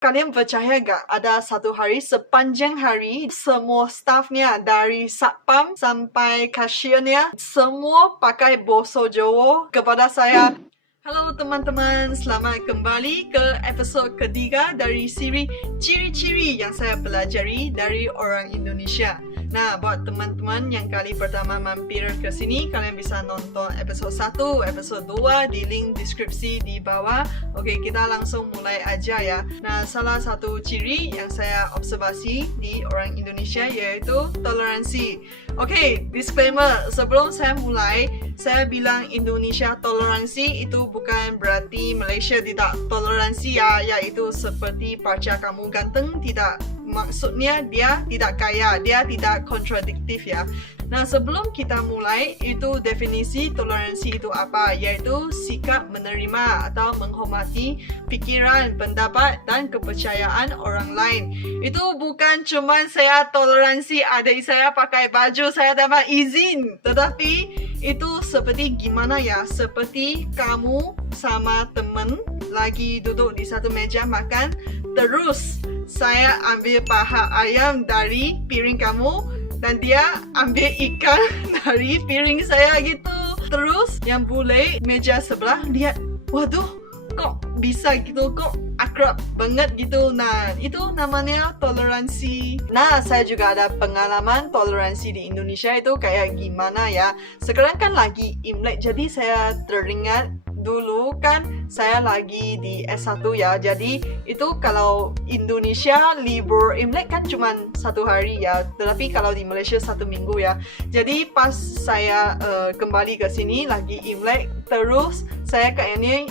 Kalian percaya gak ada satu hari sepanjang hari semua staffnya dari satpam sampai kasirnya semua pakai bahasa Jawa kepada saya. Halo teman-teman, selamat kembali ke episod ketiga dari siri ciri-ciri yang saya pelajari dari orang Indonesia. Nah, buat teman-teman yang kali pertama mampir ke sini, kalian bisa nonton episod 1, episod 2 di link deskripsi di bawah. Oke, kita langsung mulai aja ya. Nah, salah satu ciri yang saya observasi di orang Indonesia yaitu toleransi. Oke, disclaimer, sebelum saya mulai, saya bilang Indonesia toleransi itu bukan berarti Malaysia tidak toleransi ya, yaitu seperti pacar kamu ganteng, tidak. Maksudnya dia tidak kaya, dia tidak kontradiktif ya. Nah, sebelum kita mulai, itu definisi toleransi itu apa? Yaitu sikap menerima atau menghormati pikiran, pendapat dan kepercayaan orang lain. Itu bukan cuma saya toleransi adik saya pakai baju saya dapat izin, tetapi itu seperti gimana ya? Seperti kamu sama teman lagi duduk di satu meja makan, terus saya ambil paha ayam dari piring kamu dan dia ambil ikan dari piring saya gitu. Terus yang bule meja sebelah lihat, waduh, kok bisa gitu, kok akrab banget gitu. Nah, itu namanya toleransi. Nah, saya juga ada pengalaman toleransi di Indonesia itu kayak gimana ya. Sekarang kan lagi Imlek, jadi saya teringat dulu kan saya lagi di S1 ya. Jadi itu kalau Indonesia libur Imlek kan cuma satu hari ya. Tetapi kalau di Malaysia 1 minggu ya. Jadi pas saya kembali ke sini lagi Imlek, terus saya kayaknya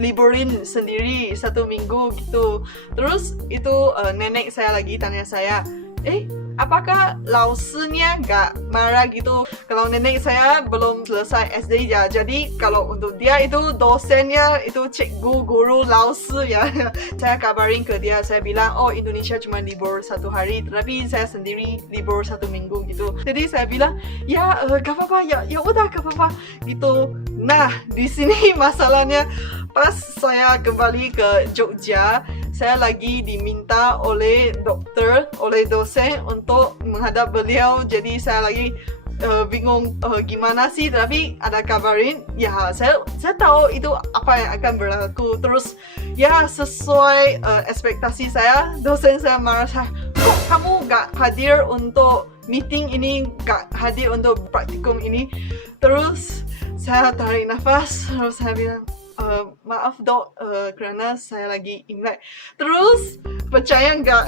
liburin sendiri 1 minggu gitu. Terus itu nenek saya lagi tanya saya, apakah lausnya gak marah gitu? Kalau nenek saya belum selesai SD ya, jadi kalau untuk dia itu dosennya itu cikgu, guru, laus ya. Saya kabarin ke dia, saya bilang, oh Indonesia cuma libur 1 hari, tapi saya sendiri libur 1 minggu gitu. Jadi saya bilang, ya gak apa-apa, ya udah gak apa-apa gitu. Nah, di sini masalahnya pas saya kembali ke Jogja, saya lagi diminta oleh dokter, oleh dosen untuk menghadap beliau. Jadi saya lagi bingung gimana sih, tapi ada kabarin ya, saya tahu itu apa yang akan berlaku. Terus ya sesuai ekspektasi saya, dosen saya marah saya, kok kamu gak hadir untuk meeting ini, gak hadir untuk praktikum ini. Terus saya tarik nafas, terus saya bilang, maaf dok, kerana saya lagi Imlek. Terus percaya nggak,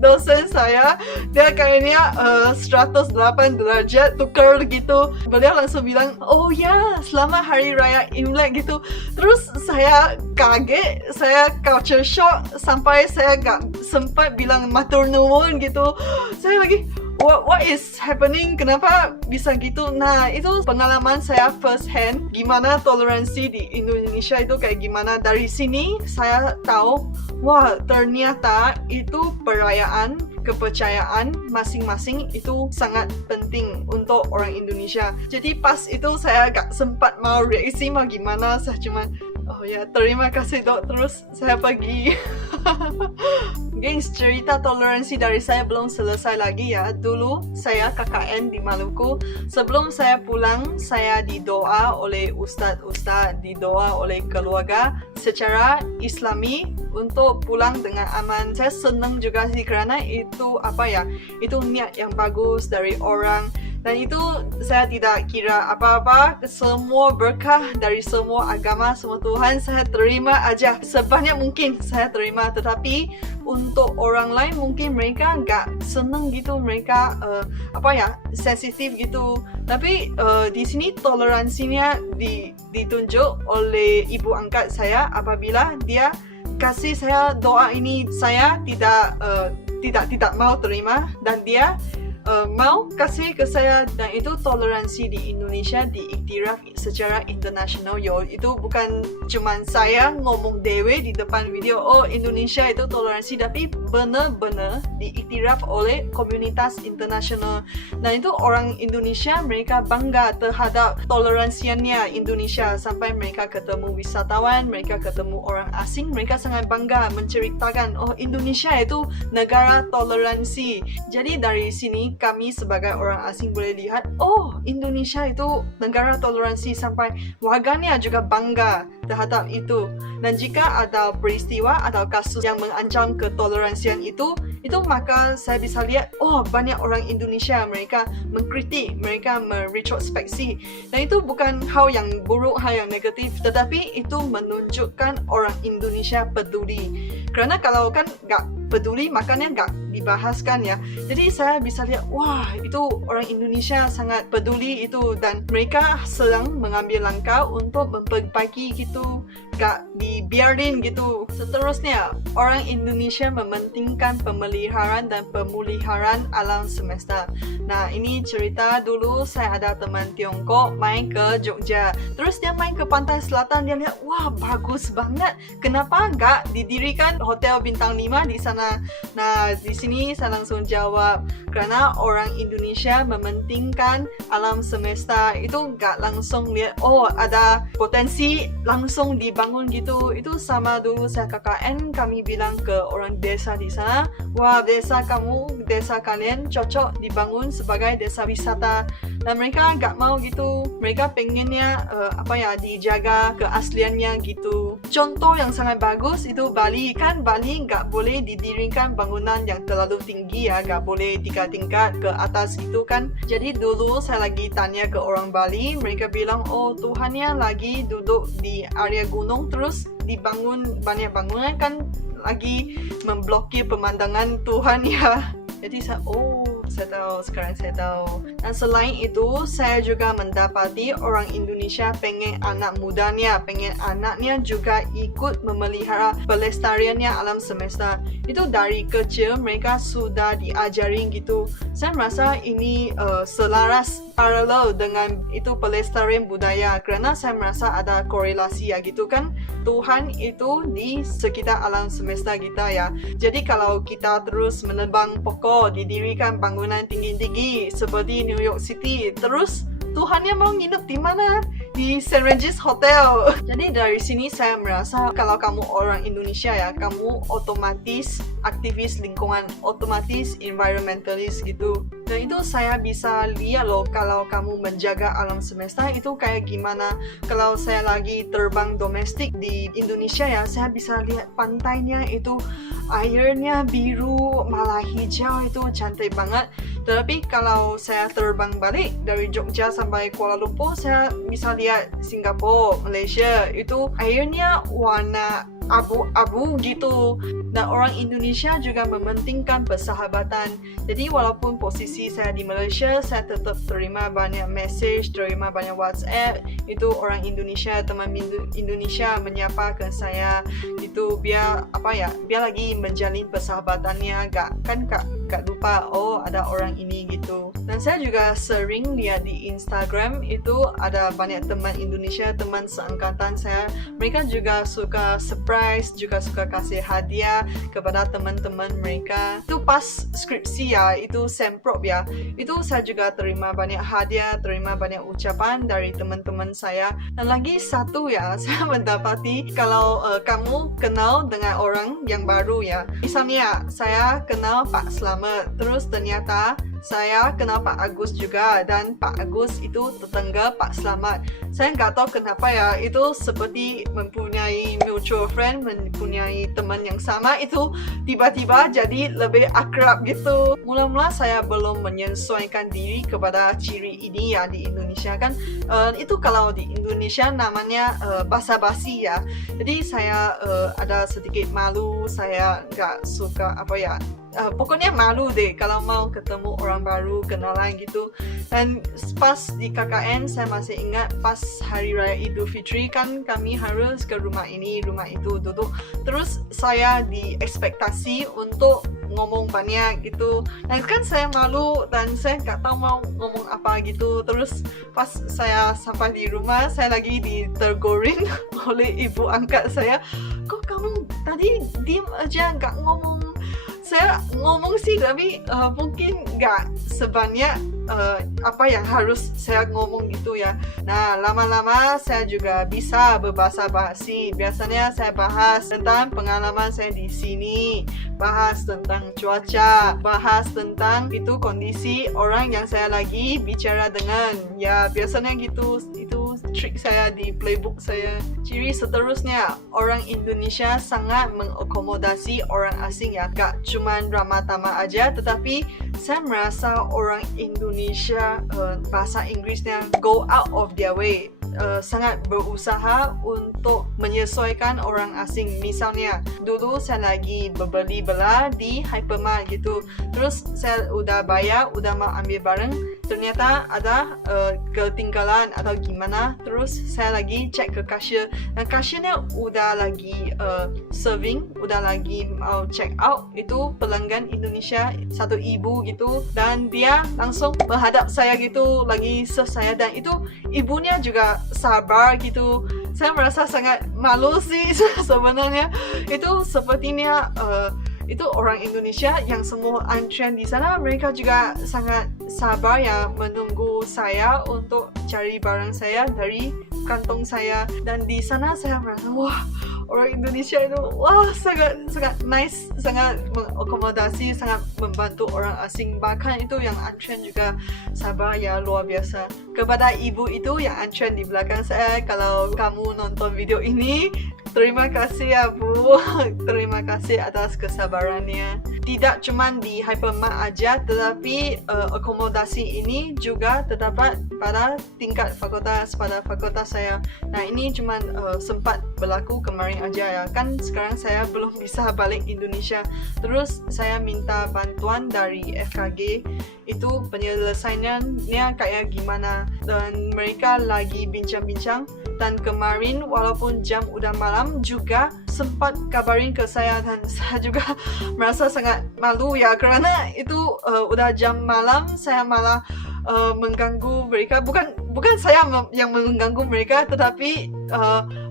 dosen saya dia kayaknya 108 derajat tukar gitu. Beliau langsung bilang, oh ya selamat hari raya Imlek gitu. Terus saya kaget, saya culture shock sampai saya nggak sempat bilang matur nuwun gitu. Saya lagi, what is happening? Kenapa bisa gitu? Nah, itu pengalaman saya first hand gimana toleransi di Indonesia itu kayak gimana. Dari sini saya tahu, wah ternyata itu perayaan, kepercayaan masing-masing itu sangat penting untuk orang Indonesia. Jadi pas itu saya gak sempat mau reaksi mau gimana, saya cuma oh ya terima kasih dok, terus saya pergi. Gengs, cerita toleransi dari saya belum selesai lagi ya. Dulu saya KKN di Maluku. Sebelum saya pulang, saya didoa oleh ustaz-ustaz, didoa oleh keluarga secara Islami untuk pulang dengan aman. Saya senang juga sih kerana itu apa ya, itu niat yang bagus dari orang. Dan itu saya tidak kira apa-apa, semua berkah dari semua agama, semua Tuhan saya terima aja. Sebanyak mungkin saya terima. Tetapi untuk orang lain mungkin mereka nggak seneng gitu, mereka sensitif gitu. Tapi di sini toleransinya ditunjuk oleh ibu angkat saya apabila dia kasih saya doa ini, saya tidak mau terima dan dia mau kasih ke saya. Dan itu toleransi di Indonesia diiktiraf secara internasional yo. Itu bukan cuman saya ngomong dewe di depan video, oh Indonesia itu toleransi, tapi benar-benar diiktiraf oleh komunitas internasional. Dan itu orang Indonesia, mereka bangga terhadap toleransinya Indonesia. Sampai mereka ketemu wisatawan, mereka ketemu orang asing, mereka sangat bangga menceritakan, oh Indonesia itu negara toleransi. Jadi dari sini kami sebagai orang asing boleh lihat, oh Indonesia itu negara toleransi, sampai warganya juga bangga terhadap itu. Dan jika ada peristiwa atau kasus yang mengancam ketoleransian itu maka saya bisa lihat, oh banyak orang Indonesia mereka mengkritik, mereka meretrospeksi. Dan itu bukan hal yang buruk, hal yang negatif, tetapi itu menunjukkan orang Indonesia peduli. Kerana kalau kan nggak peduli, makanya nggak dibahaskan ya. Jadi saya bisa lihat, wah itu orang Indonesia sangat peduli itu, dan mereka sedang mengambil langkah untuk memperbaiki gitu, nggak dibiarin gitu. Seterusnya, orang Indonesia mementingkan pemeliharaan dan pemuliharaan alam semesta. Nah ini cerita dulu saya ada teman Tiongkok main ke Jogja, terus dia main ke pantai selatan, dia lihat, wah bagus banget, kenapa nggak didirikan hotel bintang 5 di sana? Nah di sini saya langsung jawab, kerana orang Indonesia mementingkan alam semesta, itu nggak langsung lihat, oh ada potensi langsung dibangun gitu. Itu sama dulu saya KKN, kami bilang ke orang desa di sana, wah desa kamu, desa kalian cocok dibangun sebagai desa wisata. Dan mereka nggak mau gitu, mereka pengennya dijaga keasliannya gitu. Contoh yang sangat bagus itu Bali, kan Bali nggak boleh didirikan bangunan yang terlalu tinggi ya, nggak boleh 3 tingkat ke atas itu kan. Jadi dulu saya lagi tanya ke orang Bali, mereka bilang, oh Tuhannya lagi duduk di area gunung, terus dibangun banyak bangunan kan, lagi memblokir pemandangan Tuhan ya. Jadi saya tahu, sekarang saya tahu. Dan selain itu, saya juga mendapati orang Indonesia pengen anak mudanya, pengen anaknya juga ikut memelihara pelestariannya alam semesta. Itu dari kecil mereka sudah diajarin gitu. Saya merasa ini selaras, paralel dengan itu pelestarian budaya, kerana saya merasa ada korelasi ya gitu kan. Tuhan itu di sekitar alam semesta kita ya. Jadi kalau kita terus menebang pokok, didirikan bangunan tinggi-tinggi seperti New York City, terus Tuhannya mau nginep di mana? Di St. Regis Hotel. Jadi dari sini saya merasa kalau kamu orang Indonesia ya, kamu otomatis aktivis lingkungan, otomatis environmentalist gitu. Dan itu saya bisa lihat loh, kalau kamu menjaga alam semesta itu kayak gimana. Kalau saya lagi terbang domestik di Indonesia ya, saya bisa lihat pantainya itu airnya biru, malah hijau, itu cantik banget. Tetapi kalau saya terbang balik dari Jogja sampai Kuala Lumpur, saya bisa lihat Singapura, Malaysia, itu airnya warna abu-abu gitu. Dan orang Indonesia juga mementingkan persahabatan. Jadi walaupun posisi saya di Malaysia, saya tetap terima banyak message, terima banyak WhatsApp. Itu orang Indonesia, teman Indonesia menyapa ke saya gitu, biar lagi menjalin persahabatannya, gak lupa, oh ada orang ini gitu. Dan saya juga sering lihat di Instagram itu ada banyak teman Indonesia, teman seangkatan saya, mereka juga suka surprise, juga suka kasih hadiah kepada teman-teman mereka. Itu pas skripsi ya, itu semprot ya, itu saya juga terima banyak hadiah, terima banyak ucapan dari teman-teman saya. Dan lagi satu ya, saya mendapati kalau kamu kenal dengan orang yang baru ya, misalnya saya kenal Pak Slamet, terus ternyata saya kenal Pak Agus juga, dan Pak Agus itu tetangga Pak Slamet. Saya nggak tahu kenapa ya, itu seperti mempunyai mutual friend, mempunyai teman yang sama, itu tiba-tiba jadi lebih akrab gitu. Mula-mula saya belum menyesuaikan diri kepada ciri ini ya di Indonesia kan. Itu kalau di Indonesia namanya basa-basi ya. Jadi saya ada sedikit malu, saya nggak suka pokoknya malu deh kalau mau ketemu orang orang baru, kenalan gitu. Dan pas di KKN saya masih ingat pas Hari Raya Idul Fitri kan kami harus ke rumah ini, rumah itu duduk. Terus saya diekspektasi untuk ngomong banyak gitu. Dan kan saya malu dan saya nggak tahu mau ngomong apa gitu. Terus pas saya sampai di rumah, saya lagi ditegurin oleh ibu angkat saya. Kok kamu tadi diam aja nggak ngomong? Saya ngomong sih tapi mungkin nggak sebanyak apa yang harus saya ngomong gitu ya. Nah, lama-lama saya juga bisa berbahasa basi. Biasanya saya bahas tentang pengalaman saya di sini, bahas tentang cuaca, bahas tentang itu kondisi orang yang saya lagi bicara dengan. Ya, biasanya gitu. Itu trik saya di playbook saya. Ciri seterusnya, orang Indonesia sangat mengakomodasi orang asing ya. Gak cuman ramah tamah aja, tetapi saya merasa orang Indonesia bahasa Inggrisnya go out of their way, sangat berusaha untuk menyesuaikan orang asing. Misalnya dulu saya lagi berbeli-bela di hypermart gitu, terus saya udah bayar, udah mau ambil barang, ternyata ada ketinggalan atau gimana. Terus saya lagi cek ke kasir, dan kasirnya udah lagi serving, udah lagi mau check out. Itu pelanggan Indonesia, satu ibu gitu, dan dia langsung menghadap saya gitu, lagi serve saya, dan itu ibunya juga sabar gitu. Saya merasa sangat malu sih sebenarnya. Itu sepertinya itu orang Indonesia yang semua antrian di sana, mereka juga sangat sabar ya menunggu saya untuk cari barang saya dari kantong saya. Dan di sana saya merasa wah, orang Indonesia itu wah sangat nice, sangat mengakomodasi, sangat membantu orang asing. Bahkan itu yang antrian juga sabar ya, luar biasa. Kepada ibu itu yang antrian di belakang saya, kalau kamu nonton video ini, terima kasih ya Bu. Terima kasih atas kesabarannya. Tidak cuma di hypermart aja, tetapi akomodasi ini juga terdapat pada tingkat fakultas, pada fakultas saya. Nah, ini cuma sempat berlaku kemarin aja ya. Kan sekarang saya belum bisa balik Indonesia. Terus saya minta bantuan dari FKG. Itu penyelesaiannya kayak gimana. Dan mereka lagi bincang-bincang. Dan kemarin walaupun jam udah malam juga sempat kabarin ke saya, dan saya juga merasa sangat malu ya, karena itu udah jam malam, saya malah mengganggu mereka. Bukan saya yang mengganggu mereka, tetapi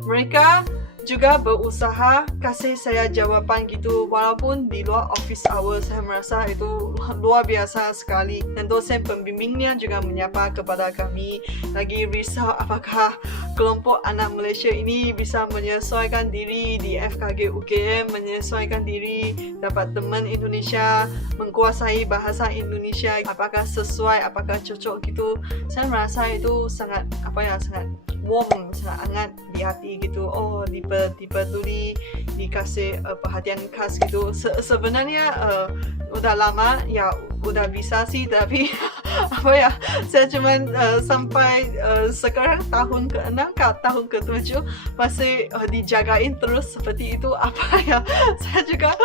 mereka juga berusaha kasih saya jawaban gitu walaupun di luar office hour. Saya merasa itu luar biasa sekali. Dan dosen pembimbingnya juga menyapa kepada kami, lagi risau apakah kelompok anak Malaysia ini bisa menyesuaikan diri di FKG UKM, menyesuaikan diri, dapat teman Indonesia, menguasai bahasa Indonesia, apakah sesuai, apakah cocok gitu. Saya merasa itu sangat sangat warm, sangat hangat di hati gitu. Oh, dipeduli, dikasih perhatian khas gitu. Sebenarnya udah lama ya, udah bisa sih, tapi saya cuman sampai sekarang tahun ke-6 ke tahun ke-7 masih dijagain terus seperti itu. Saya juga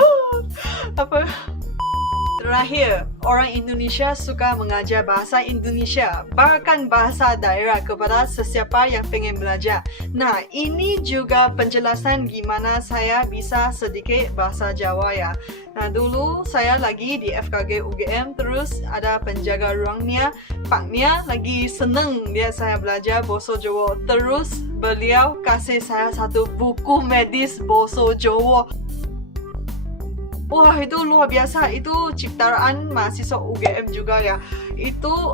Terakhir, orang Indonesia suka mengajar bahasa Indonesia, bahkan bahasa daerah kepada sesiapa yang pengen belajar. Nah, ini juga penjelasan gimana saya bisa sedikit bahasa Jawa ya. Nah, dulu saya lagi di FKG UGM, terus ada penjaga ruangnya, paknya lagi seneng dia saya belajar bahasa Jawa. Terus beliau kasih saya satu buku medis bahasa Jawa. Wah, itu luar biasa. Itu ciptaan mahasiswa UGM juga ya. Itu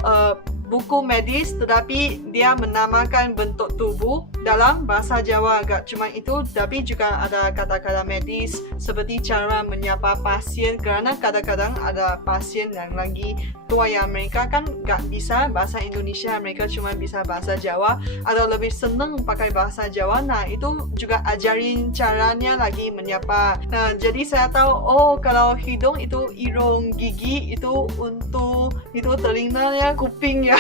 buku medis, tetapi dia menamakan bentuk tubuh dalam bahasa Jawa. Gak cuma itu, tapi juga ada kata-kata medis seperti cara menyapa pasien, karena kadang-kadang ada pasien yang lagi tua ya, mereka kan gak bisa bahasa Indonesia, mereka cuma bisa bahasa Jawa atau lebih seneng pakai bahasa Jawa. Nah, itu juga ajarin caranya lagi menyapa. Nah, jadi saya tahu, oh kalau hidung itu hidung, gigi itu untuk itu telinga ya, kuping ya.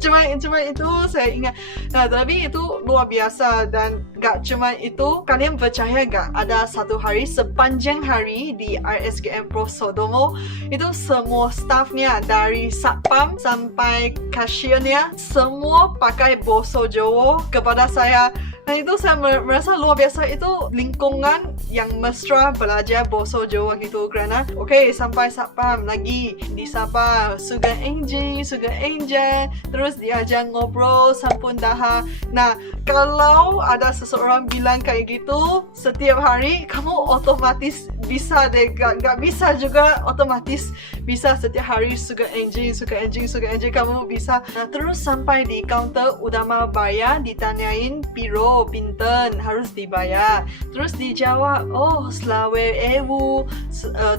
cuma itu saya ingat. Nah, tapi itu luar luar biasa. Dan gak cuma itu, kalian percaya gak ada satu hari sepanjang hari di RSGM Prof Sodomo itu semua staffnya dari satpam sampai kashiernya semua pakai bahasa Jawa kepada saya. Dan itu saya merasa luar biasa, itu lingkungan yang mesra belajar bahasa Jawa gitu. Kerana sampai satpam lagi disapa Sugeng Enjin, terus diajar ngobrol sampun daha. Nah, kalau ada seseorang bilang kayak gitu setiap hari, kamu otomatis bisa deh. Gak bisa juga otomatis bisa setiap hari Sugeng Enjin kamu bisa. Nah, terus sampai di counter udah mau bayar, ditanyain piro pinten harus dibayar, terus dijawab selawe 25,000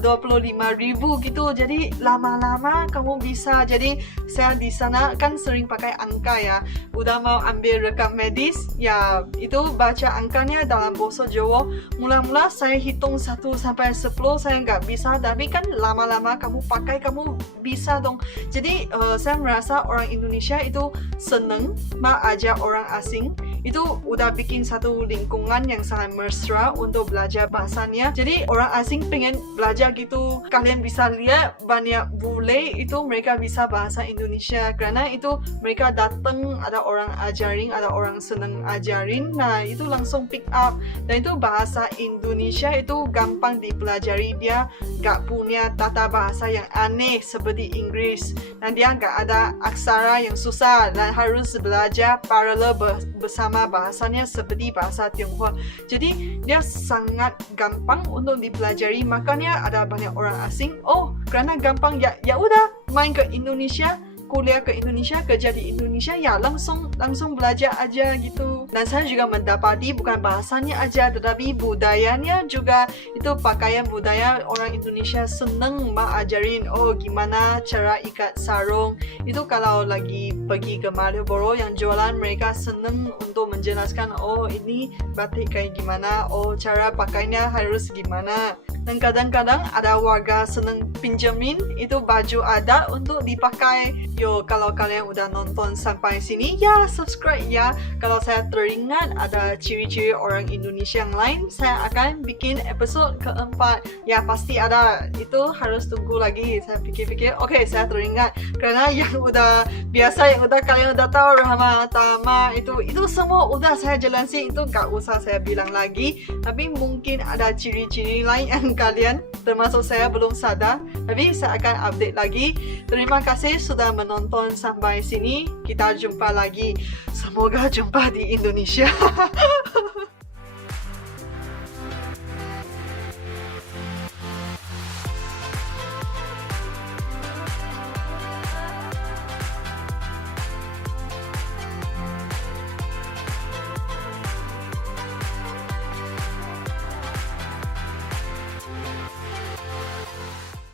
gitu. Jadi lama-lama kamu bisa. Jadi saya di sana kan sering pakai angka ya, udah mau ambil rekam medis ya, itu baca angkanya dalam bahasa Jawa. Mula-mula saya hitung 1 sampai 10 saya nggak bisa, tapi kan lama-lama kamu pakai, kamu bisa dong. Jadi saya merasa orang Indonesia itu seneng ajar orang asing. Itu udah bikin satu lingkungan yang sangat mesra untuk belajar bahasanya. Jadi orang asing pengen belajar gitu. Kalian bisa lihat banyak bule itu mereka bisa bahasa Indonesia karena itu mereka datang, ada orang ajarin, ada orang seneng ajarin. Nah, itu langsung pick up. Dan itu bahasa Indonesia itu gampang dipelajari. Dia gak punya tata bahasa yang aneh seperti Inggris. Dan dia gak ada aksara yang susah dan harus belajar paralel bersama bahasanya seperti bahasa Tionghoa. Jadi dia sangat gampang untuk dipelajari. Makanya ada banyak orang asing, kerana gampang ya udah main ke Indonesia, kuliah ke Indonesia, kerja di Indonesia, ya langsung belajar aja gitu. Dan saya juga mendapati bukan bahasanya aja, tetapi budayanya juga. Itu pakaian budaya orang Indonesia seneng ajarin gimana cara ikat sarung. Itu kalau lagi pergi ke Malioboro yang jualan, mereka seneng untuk menjelaskan ini batik kayak gimana, cara pakainya harus gimana. Dan kadang-kadang ada warga seneng pinjamin itu baju adat untuk dipakai. Kalau kalian udah nonton sampai sini, ya subscribe ya. Kalau saya teringat ada ciri-ciri orang Indonesia yang lain, saya akan bikin episode keempat. Ya pasti ada, itu harus tunggu lagi. Saya pikir-pikir, saya teringat. Karena yang udah biasa, yang udah kalian udah tahu, Rahma, Tama, itu semua udah saya jelasin, itu gak usah saya bilang lagi. Tapi mungkin ada ciri-ciri lain yang kalian, termasuk saya, belum sadar. Tapi saya akan update lagi. Terima kasih sudah menonton sampai sini. Kita jumpa lagi. Semoga jumpa di Indonesia.